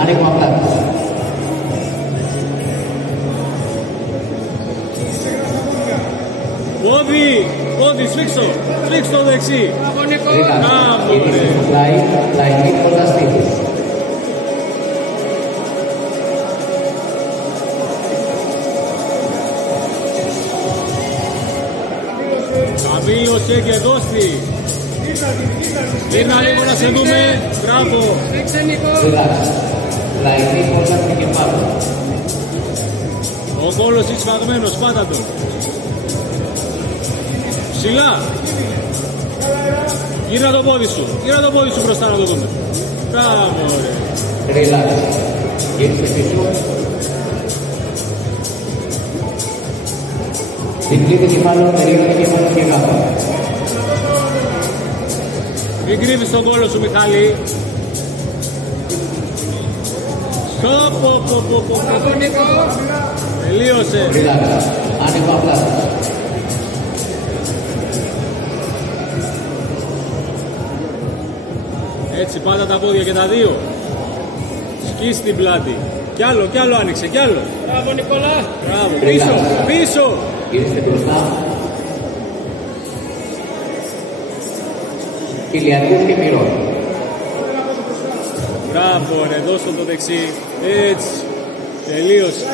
Άνοιγμα πλάτη. Πόδι, σφίξω το δεξί. Πλαϊνή κονταστήτη. Καμήλωσε και δώστη. Γύρνα λίγο να σε δούμε. Μπράβο. Πλαϊνή κονταστήτη και πάνω. Ο κόλλος είναι σφαγμένος, πάτα το. Ψηλά. Γύρνα το πόδι σου μπροστά να το δούμε. Μπράβο, ρε. Relax. Γύρισε πίσω. Διπλή κεφάλαιο, περίοδο κεφάλαιο και γάμα. Μην κρύβεις τον κόλλο σου, Μιχάλη. Τελείωσε. Relax. Άνοιγμα πλάτη. Έτσι πάντα τα πόδια και τα δύο. Σκίσει την πλάτη. Κι άλλο άνοιξε, κι άλλο. Μπράβο Νικόλα. Μπράβο. Πίσω. Γυρίστε μπροστά. Ηλιακούς και μυρών. Μπράβο ρε, δώσ' το δεξί. Έτσι. Τελείωσε.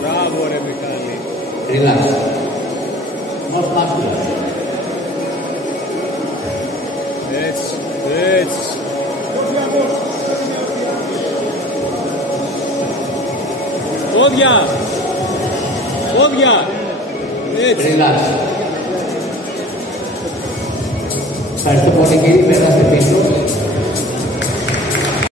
Μπράβο ρε Μιχάλη. Relax. Not muscular. Έτσι. Πόδια. Έτσι. Relax. Ευχαριστώ πολύ κύριε, περάστε